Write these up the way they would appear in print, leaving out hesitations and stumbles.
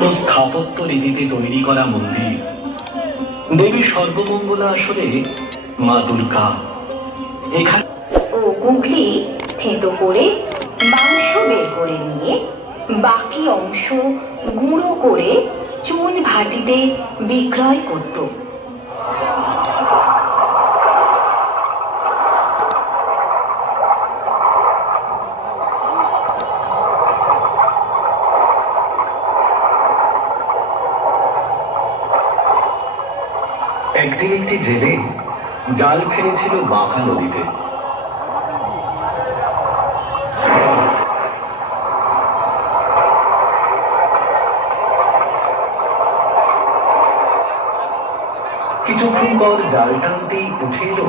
স্থাপত্য রীতিতে তৈরি করা মন্দির। দেবী সর্বমঙ্গলা আসলে মা দুর্গা। এখানে ও গুগলি থেঁতো করে মাংস বের করে নিয়ে বাকি অংশ গুঁড়ো করে চুন ভাটিতে বিক্রয় করত। একদিন একটি জেলে জাল ফেলেছিল বাঁকা নদীতে। কিছুক্ষণ পর জাল টানতেই উঠে এলো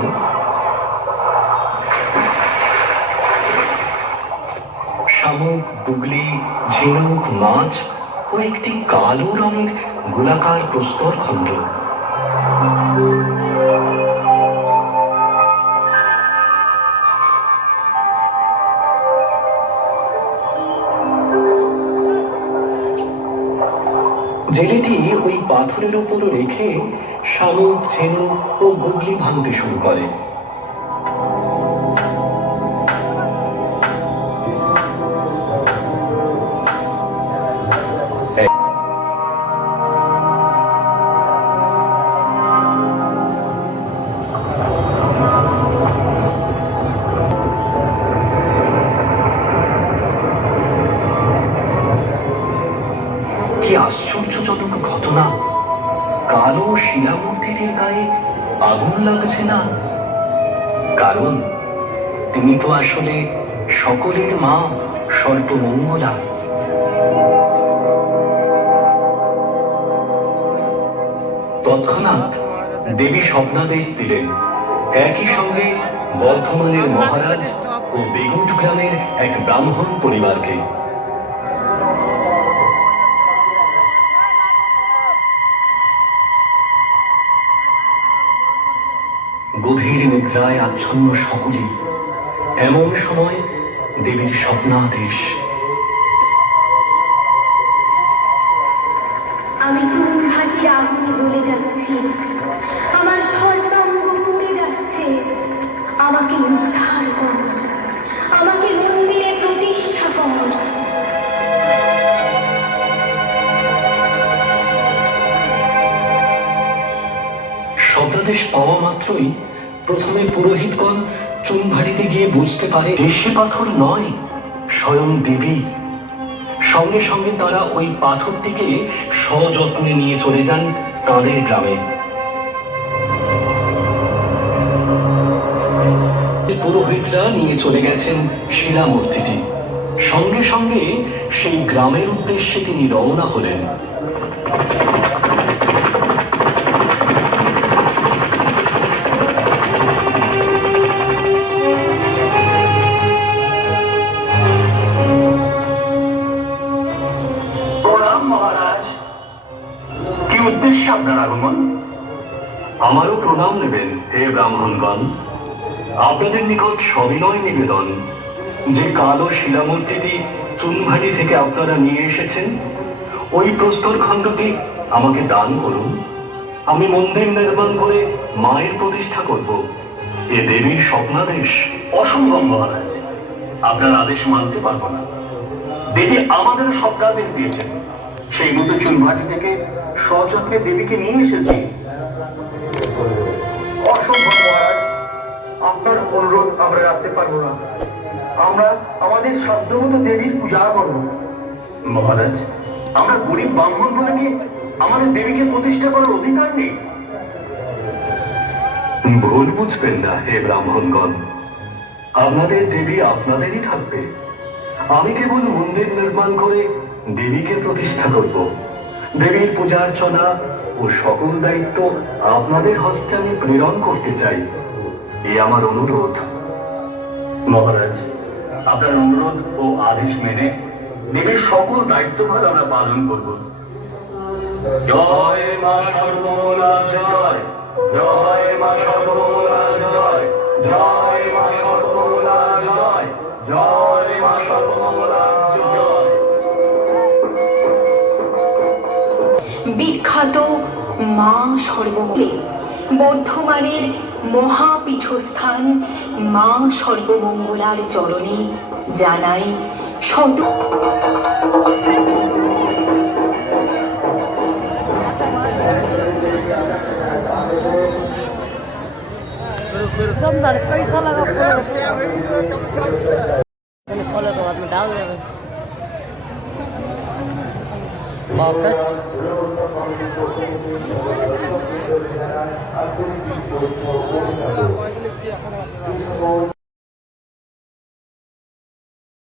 শামুক, গুগলি, ঝিনুক, মাছ ও একটি কালো রঙের গোলাকার প্রস্তর খণ্ড। জেলেটি ওই পাথরের উপর রেখে শামুক, ঝিনুক ও গুগলি ভাঙতে শুরু করে। কি আশ্চর্যজনক ঘটনা! কালো শিলামূর্তিটির গায়ে আগুন লাগছে না, কারণ তিনি তো আসলে সকলের মা সর্বমঙ্গলা। তৎক্ষণাৎ দেবী স্বপ্নাদেশ দিলেন একই সঙ্গে বর্ধমানের মহারাজ ও বেগুট গ্রামের এক ব্রাহ্মণ পরিবারকে। গভীর নিদ্রায় আচ্ছন্ন সকলে। এমন সময় দেবীর স্বপ্নাদেশ। আমি চুন ভাটির আগুনে জ্বলে যাচ্ছি, আমার সর্বাঙ্গ পুড়ে যাচ্ছে, আমাকে উদ্ধার কর, আমাকে মন্দিরে প্রতিষ্ঠা কর। স্বপ্নাদেশ পাওয়া মাত্রই প্রথমে পুরোহিতগণ চুনভাটিতে গিয়ে বুঝতে পারে দেশে পাথর নয়, স্বয়ং দেবী। সঙ্গে সঙ্গে তারা ওই পাথরটিকে সযত্নে নিয়ে চলে যান তাঁদের গ্রামে। পুরোহিতরা নিয়ে চলে গেছেন শিলামূর্তিটি। সঙ্গে সঙ্গে সেই গ্রামের উদ্দেশ্যে তিনি রওনা হলেন। মহারাজ, কি উদ্দেশ্যে আপনার আগমন? আমারও প্রণাম নেবেন হে ব্রাহ্মণগণ। আপনাদের নিকট সবিনয় নিবেদন যে কালো শিলামূর্তিটি চুনভাটি থেকে আপনারা নিয়ে এসেছেন, ওই প্রস্তর খণ্ডটি আমাকে দান করুন। আমি মন্দির নির্মাণ করে মায়ের প্রতিষ্ঠা করব। এ দেবীর স্বপ্নাদেশ। অসম্ভব মহারাজ, আপনার আদেশ মানতে পারবো না। দেবী আমাদের স্বপ্নাদেশ দিয়েছেন, সেই মতো চুনভাটি থেকে সযত্নে দেবীকে নিয়ে এসেছি। অসম্ভব মহারাজ, আপনার অনুরোধ আমরা রাখতে পারবো না। আমরা আমাদের সাধ্যমতো দেবীর পূজা করব। মহারাজ, আমরা গরিব ব্রাহ্মণ বলে কি আমাদের দেবীকে প্রতিষ্ঠা করার অধিকার নেই? ভুল বুঝবেন না হে ব্রাহ্মণগণ, আপনাদের দেবী আপনাদেরই থাকবে। আমি কেবল মন্দির নির্মাণ করে দেবীকে প্রতিষ্ঠা করব। দেবীর পূজা অর্চনা ও সকল দায়িত্ব আপনাদের হস্তে আমি প্রেরণ করতে চাই, এ আমার অনুরোধ। মহারাজ, আপনার অনুরোধ ও আদেশ মেনে দেবীর সকল দায়িত্বভার আমরা পালন করব। জয় মা সর্বমঙ্গলা জয়, জয় মা সর্বমঙ্গলা জয়, জয় মা সর্বমঙ্গলা জয়, জয় মা সর্বমঙ্গলা জয়। বিখ্যাত মা সর্বমঙ্গলে বর্ধমানের মহাপীঠস্থান মা সর্বমঙ্গলার চরণে জানাই শত दुकानदार पैसा लगा फॉलो के बाद में डाल देवे पॉकेट